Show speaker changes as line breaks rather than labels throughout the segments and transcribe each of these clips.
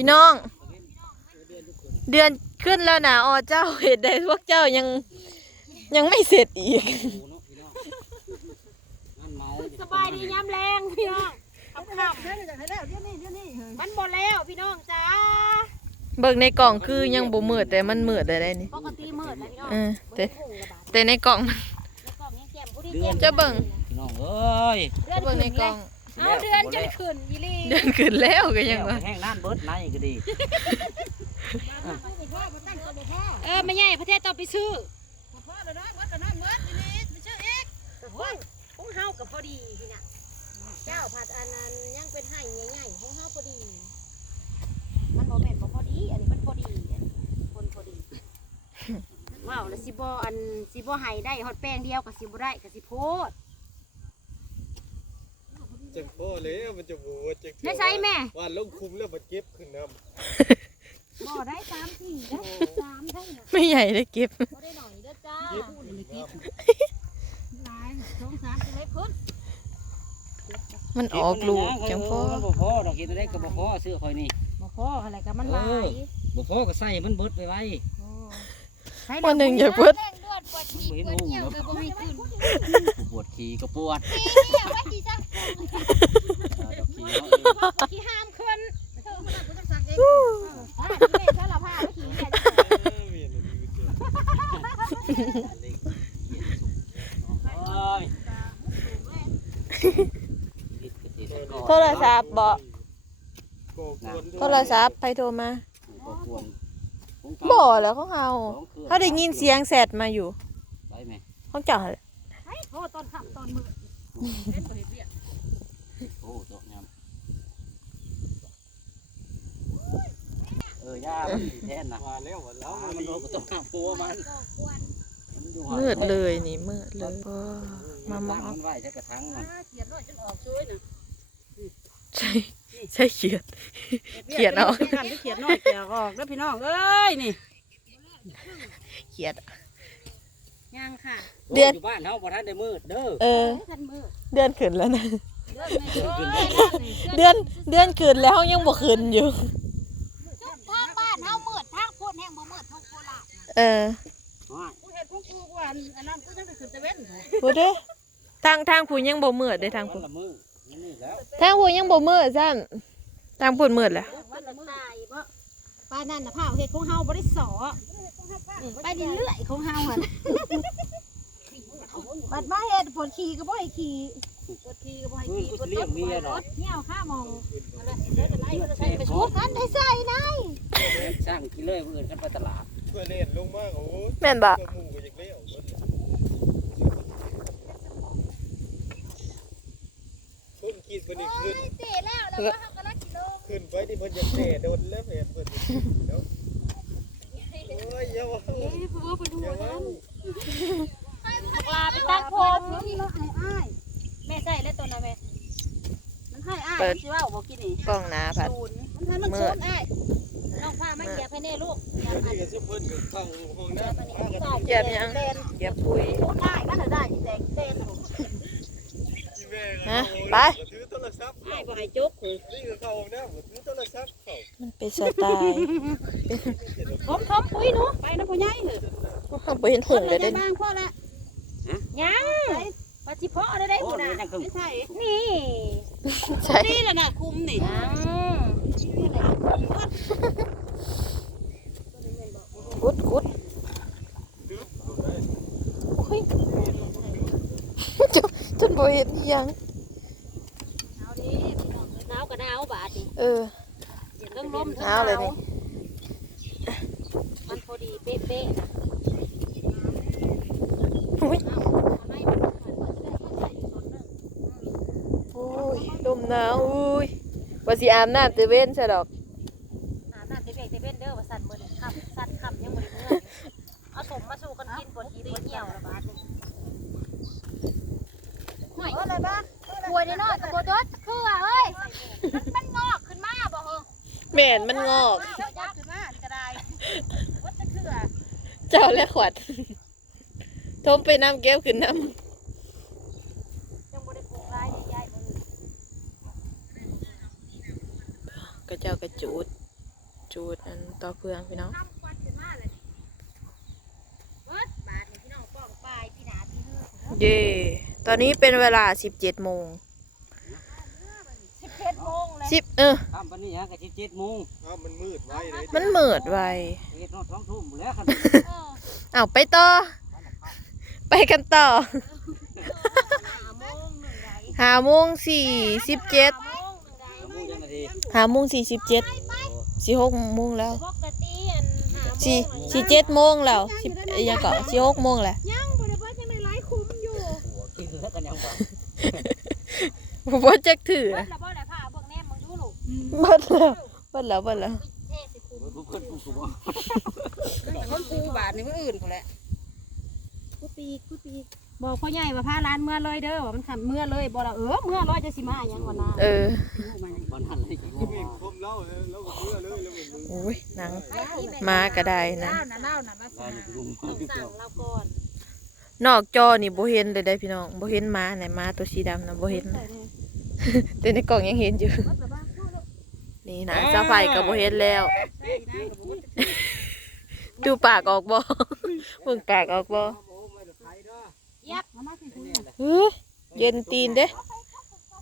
พี่น้อง เดือนขึ้นแล้วนะอ๋อเจ้าเห็ดได้พวกเจ้ายังยังไม่เสร็จอีก
สบายดีย้ำแรงพี่น้องขับขับมันหมดแล้วพี่น้องจ้า
เบิกในกล่องคือยังบ่มืดแต่มันมืดได้ได้นี่
ปกติมืดแล้วพี่น้อง
เออแต่แต่ในกล่องมัน
แล้วกล่องยังแจ่มผู้ดี
เดื
แจ่
อน
ม
จะเบิ่ง
พี่น้องเอ้ย
เดือน
เบิกในกล่อง
เอาเดือนจะขึ้นอีลี่
เดือนขึ้นแล้วก็ยังว่า
แห้งนั่นเบิดไหนก็ดี
เออไม่ใหญ่ประเทศต้องไปซื้อโอ้ยของเฮากับพอดีพี่น่ะเจ้าผัดอันนั้นยังเป็นไห่ใหญ่ๆของเฮาพอดี มันโมเมนต์บ่พอดี อันนี้มันพอดีอันนี้คนพอดี ว้าวแล้วสิบ่อันสิบ่ให้ได้ฮอดแป้งเดียวกับสิบ่ได้กับสิโพด
จังพ่อเลยมันจะบูว่าจัง
ได้ใช้แม่
ว่าลงคุมแล้วมันเก็บขึ้นน้
บ่ได้สามสี่ได้สามได้นะ
ไม่ใหญ่ได้เก็บ
บ่ได้หน่อยเด้อจ้าำ
เก็บ
พูด
ขึ้น
เลย
น้
หลายสองสามจะได้พ้น
มันออกลูกจังพ่อ
มันบ่พอดอกเห็นได้ก็บ่พอซื้อข่อยนี่
บ่พออะไรกับมันหลาย
บ่พอก็ใส่มันเบิดไปไว้
วันหนึ่งอย่าเพิ่น
แรง ดวดปวดขี้ปวดเหี่ยวก็บ่ให้ขึ้น
ปวดขี้ก็ปวด
เนี่ยว่าสิซัก
ดอกขี้เนาะ
บอกขี้ห้ามขึ้นเธอมากูต้องซักเองอ่าที่แม่ถ้าเราพาไปขี้เนี่ยำ
เออเมียนดีจัง
โอ้ย
โทรศัพท์บ่
ก่อกวน
โทรศัพท์ไปโทรมา
บ่ควร
บ่แล้วของเฮาเขาได้ยินเสียงแซดมาอยู่
ไปไหม
ของเจ้าหั่นแหละ
โอ้ตอนขับตอนมือ
โอ้โตยำเออย่ามันสิแทนนะ
มาแล้วว่าแล้ว
มันโดนก็ต้องหาหัวมันมันอยู่หา
มืดเลยนี่มืดเลยโอ้มา
มัน
ม
ตั้ง
อง
มันไว้ใช้กระถางมัน
เขียนรถจนออกช่วยนะ
ใช่ใช่เขียด เขียนเอา
กันที่เขียนน้อยเขียนออกแล้วพี่น้องเอ้ยนี่
เขียด
ยังค่ะ
เดือน
อยู่บ้านเฮาบ่ทันได้มืดเด้อ
เออเดือนขึ้นแล้วนะ
เดือน
เดือนเดืนขึ้นแล้วยังบ่ขึ้นอยู่
ทางบ้านเฮามืดทางพูดแห้งบ่มืดทางโคราช
เออ
กูเห็นพวกกูว่าอันนั้นกูยังได้ขึ้นตะเว้น
พูดเด้อทางทางผู้ยังบ่มืดเด้ทาง
มั
ผู้
แล้ว
ทางผู้ยังบ่มืดซั่นทางผู้มืดแหละ
วันละตายบ่ป้านั่นน่ะผ้าเฮ็ดของเฮาบ่ได้สอไปเรื่อยๆของเฮาหั่นบัดมาเฮ็ดปวดขี้ก็บ่ให้ขี้ปวดขี้ก็บ่ให้
มือ
ขี้
กู
ปวด
สิเลี้ยงเมียดอก
เหี่ยวข้ามองอะไรเดี๋ยวจะไล่มันจะใช้ไปชุบกันได้ใส่นะ
สร้างกินเลยผู้อื่นกันไปตลาด
เพื่อเล่นลงมากโอ้ย
แม่นบ่
เพื่อหมู่ก็อยากเลี้ยวต้ นขีดมันนี่ขึ้น
เจ๊แล้วแล้วก็เฮาก็รักกิโล
ขึ้นไปที่เพิ่นอยากแก่โดนแล้วเห็นเพิ่นจะขึ้นแล้วโอ้ยอย่าว่า
เอ้ยเพราะว่าไปดู
อย่าว่า
นั้นปลาไปตัดผมนี่เราให้อ้ายแม่ใส่เลยตัวน่ะแม่มันให้อ้ายมันสิว่าบ่กินนี่
กล้องหน้าพัด
ศูนย์มันให้มันศูนย์อ้ายน้องพามาเหยียบให้แน่ลูกเหยียบอัน
นี่ก็สิเพิ่นก็เข้าห้องน้ำ
อันนี้
มากัน
ใส่
เหยียบยัง
แดน
เหยียบปุย
ศูนย์อ้ายมันน่ะได้แดงแดง
ที่แม่ก็
ฮะ
โอ้ย
ไป
ถือโทรศัพท์
อ้ายบ่ให้จุก
นี่ก็เข้าห้องน้ำถือโทรศัพท์เข้า
มันเป็นสไตล์
ผมทมปุ้ยหนูไปนะพ่อใหญ่เหอะ
เขาบ่เห็นหงเลยเด้
บ้างพ่อละยังปฏิพ่อได้ได้
โอ้
คุณ
นี่
อะ
นั่งครึ่ง
ไม่ใช่นี่
ใช่
นี่แหละนะคุมนี่ยัง
กุดกุดโอ้ยจนจนบ่เห็นอิหยัง
เอาดิหนาวกับหนาวบาดนี่
เออ
เรื่องลม
หนาวเลยนี่
มันพอดีเป๊ะๆนะ
อุ้ย
เอาทำไมมันขาดมันจะได้เข้าใจอยู่ตอนนึง
โอ้ยลมหนาวอุ้ยว่าสิอาบน้ำตะเว้นซะดอก
อาบน้ำเตะเบกเตะเบ้นเด้อว่าสั่นมือนี่ค่ำสั่นค่ำยังมือนี่เมื่อเอาสมมาสู่กันกินปวดขี้ปวดเหี่ยวละบาดนี่ห่วยอะไรบ้างป่วยน้อยๆกับโบดสคือว่าเอ้ยมันงอกขึ้นมาบ่เหรอ
แม่นมันงอก
เจ้ายักษ์ขึ้นมานี่ก็ได้วัดจะคืออะ
เจ้าและขวัดทมไปน้ำแก้วขึ้นน้
ยังบ่ได้ปลูกร้ายใหญ่ๆบ่เลยำ
ก็เจ้ากระจูด จูดอันต่อเพื่องพี่น้อง
น้ำควันขึ้นมาเลยเบิดบาทนี่พี่น้องป้องปลายพี่หนาพี่เฮือก
เย่ตอนนี้เป็นเวลาสิบเจ็ดโมง
สิบเอ็ดโมงเลย
สิบเออ
ทำปานนี้ฮะก็สิบเจ็ดโมง
อ้าวมันมืดไว้เลย
มันเหมิดไว
เฮ็ดนอนสองทุ่มหมดแล้วคัน
เออ
เอาไปต่อ ไปกันต่อ
หาโมงหนึ่งไร
หาโมงสี่สิบเจ็ด
หาโมงหนึ่งไร
สามโมงยังนาที
หาโมงสี่สิบเจ็ดสี่หกโมงแล้ว
ปกติอันหาโมง
สี่
เลย
สี่เจ็ดโมงแล้วสิบยังเกาะสี่หกโมงแหละ
ยังบ่ได้เบิดยังได้หลายคุ้มอยู่
หัวกินแล้วกันยังบ่
ผมว่าจะถือ
เบิดละ เบิด
แล้วเบิดแล้วเบิดแล้ว
เท่สิคุ้ม
กูเพิ่นกูกูบ่
แต่คนปูบาทนี่มันอื่นเขาแหละกูปีกกูปีกบอกพ่อใหญ่ว่าพาร้านเมื่อเลยเด้อว่ามันทำเมื่อเลยบอกเราเออเมื่อร้อยจะสิมาหยังวันน่ะ
เออ
บ่ทันเลยกี่โม
ก็
ง
มีคมเล่าเลยแล้วก็เพื่อเลยแล้วมัน
โอ้ยหนังมาก็ได้นะ
เล่านะเล่านะมา
ได้
สั่ง
กี่โมง
ต้องสั่งเราก่อน
นอกจอนี่บ่เห็นเลยได้พี่น้องบ่เห็นหมาไหนหมาตัวสีดำนะบ่เห็นนะแต่ในกล่องยังเห็นอยู่ นี่นะเจ้าไผ่ก็บ่เห็นแล้ว ดูปากออกบ่เบิ่งปากออกบ่
ยับมามาสิคุณ
เฮ้ยเย็นตีนเด้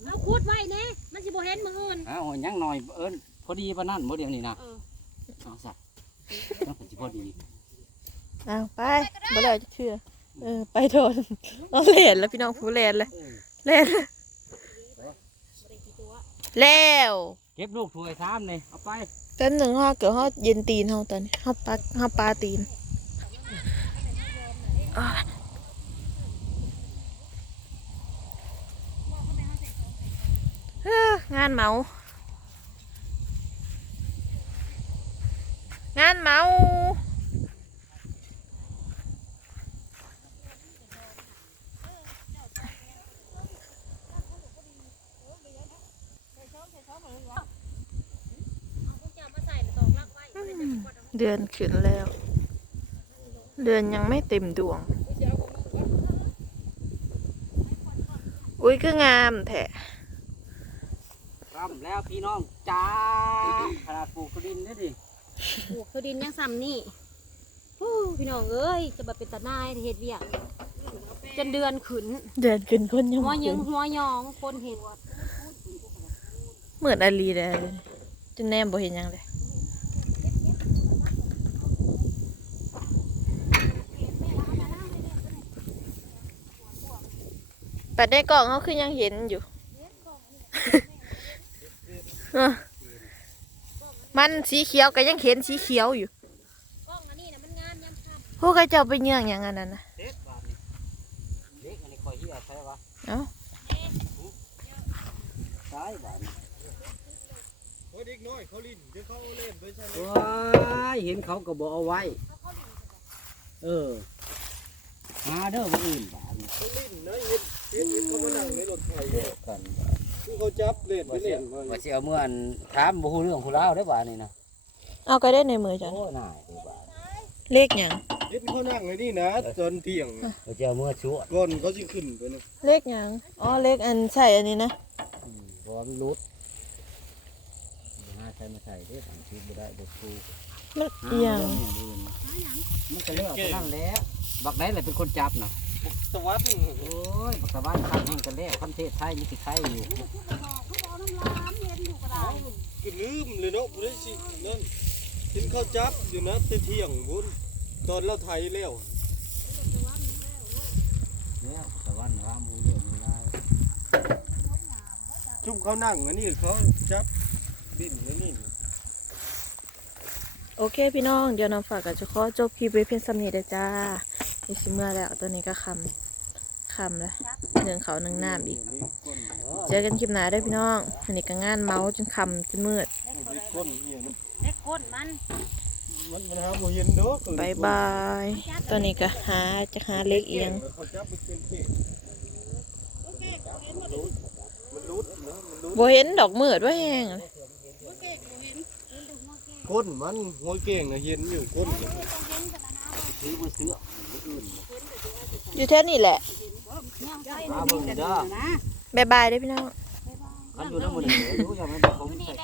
เอาคูดไว้เน่มันสิบ่เห็นมืออื่น
อ้าวยังหน่อยเอิ้นพอดีปานนั้นบ่เดี๋ยวนี้นะ
เออ
เอาซะมันก็สิพอดี
เอาไปบ่ได้จะเชื่อเออไปโดนเอาแล่นแล้วพี่น้องผู้แล่นเลย
เออ
แล่นแล้ว
เก็บลูกถ้วยสามนี่เอาไป
แป๊บหนึ่งเฮาเกิดเฮาเย็นตีนเฮาตอนนี้เฮาปักเฮาปลาตีนเอ้องานเมา งานเหมา
จะมาใส่ตอกลักไว้
เดือนขึ้นแล้ว เดือนยังไม่เต็มดวง อุ้ยคืองามแท้
รำแล้วพี่น้องจ้าขนาดปลูกกระดินได้ดิ
ปลูกคือดินยังซ้ำนี่ฮู้พี่น้องเอ้ยจะมาเป็นตาหนายเฮ็ดเวียกจนเดือนขึ้น
เดือนขึ้นคนยัง
หัวยิ
ขึ้
ง
น
หัวยองคนเห็น
เหมือนอาลีเลยจนแนมบ่เห็นหยังเลย แต่ในกล่องเขาคือยังเห็นอยู่ มันสีเขียวก็ยังเห็นสีเขียวอยู่
กล้องอันนี้นะมันงามยามค่ำ
พวกเขาเจ้าไปเยื่องอย่างนั้นนะ
เด็กบาดนี่เด็กอันนี้คอยเหี้ยใช่ปะ
เอ้า
ตายบาดนี่
โอ้เด็กน้อยเขาลิ้นเดี๋ยวเขาเล่นไปใช่ไหม
ว้ายเห็นเขาก็บอกเอาไว้ เออหาเด้อบ่อื่นบาน
เขาลิ้นนะเนเห็นเห็น เขามานั่งในรถไฟเนี่ย
กัน
คือเขาจับเล่นไป
ว่าสิ
เล่นมา
ว่าสิเอาเมื่อนถามบ่ฮู้เรื่องผู้ลาวได้อบาดนี่นะ
เอาก็ได้ในมือจัน
โอ้น่ายเด้อบาด
เลขหยัง
เห็นเขานั่งไอ้นี่นะตอนเที่ยง
ว่าสิเอาเมื่อชั่ว
ก่อนเขาสิขึ้นไปนะ
เลขหยังอ๋อเลขอันใส่อันนี้นะ
อืมเพราะว่ามันรุดหาใส่มาใส่เด้อทำชีบ่ได้บ่สู้
มัน
หา
อหย่าง
เรื่องอื่นมันก็เลือกนั่นแหละบักไหนแหละเป็นคนจับน่ะ
สวัสดี
โอ้ยบัสะบ้านคันแห่กันแล้วคันเทศไทยนี่สิไทยอยู่
ก็ลืมเลยเนาะบ่ได้สินั่นเห็นเขาวจับอยู่นะแต่เที่ยงบุญตอนเราไทยแล้ว
แล้วสะบ้านรามูเรื่องมีลาย
จุ่มเขานั่งอันนี้เขาจับดิ้นอ้นี่
โอเคพี่น้อง เดี๋ยวน้องฝากกับเจะขอจบคลิปไว้เพียงสำเนีเด้อจ้า อีกสิเมื่อแล้วตอนนี้ก็คำคำแล้วหนึ่งเขาวหนึ่งน้ำอีก เจอกันคลิปหน้าได้อพี่น้องอันนี้ก็งานเมาจนคำจนมืด
เด็กก้นเหี้ยนะ
เล็กก้นมัน
มันมันหาบ่เห็นเด้อบา
ยบายตอนนี้ก็หาจะหาเล็กเอียง
เขาจับไปเป็นเทศมันรุดนะมันรุด
บ่เห็นดอกมืดว่าแห้งอะ
ก้นมันหัวเก่งนะเห็นอยู่ก้น
ซื้อบ่ซื้อบ่ อื่น
อยู่แท่นี้แหละ
มาเบิ่งเด้อ
บายบายเด้อพี่น้อง
คันอยู่ทั้งหมดนี่รู้ยังไม่ได้ผมใส่